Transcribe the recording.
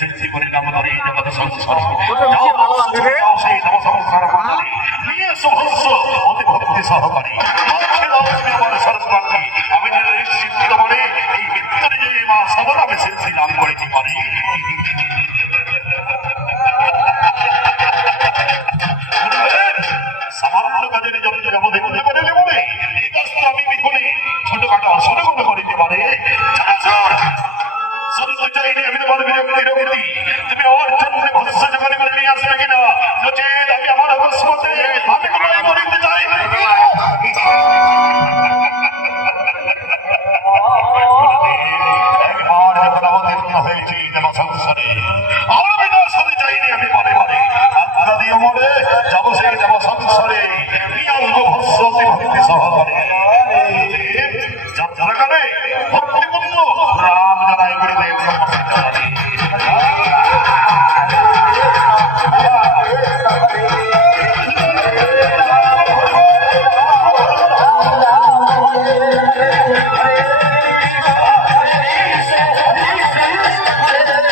সিদ্ধি করে নাম ধরে জগৎ সংসার যাও সেই নব সংসার নিয়ে সহস্র অতি ভক্তি সহকারী তুমি আমার সরস্বতী আমি সিদ্ধি করে এই মৃত্যুঞ্জয়ী মা সবল আমি সিদ্ধি নাম করিতে পারি। সামান্য কাজে নিজের অবধি করে নেবে এই কষ্ট আমি বিফলে ছোটখাটো অসুবিধা করিতে পারে। আমি তোমার বিরক্তির তুমি অর্থ ভস্য জগতে করে নিয়ে আসবে কিনা, নচেত আমি আমার অকস্মাতে আমি তোমায় করিতে চাই। একবার যখন অবতীর্ণ হয়েছি দেব সংসারে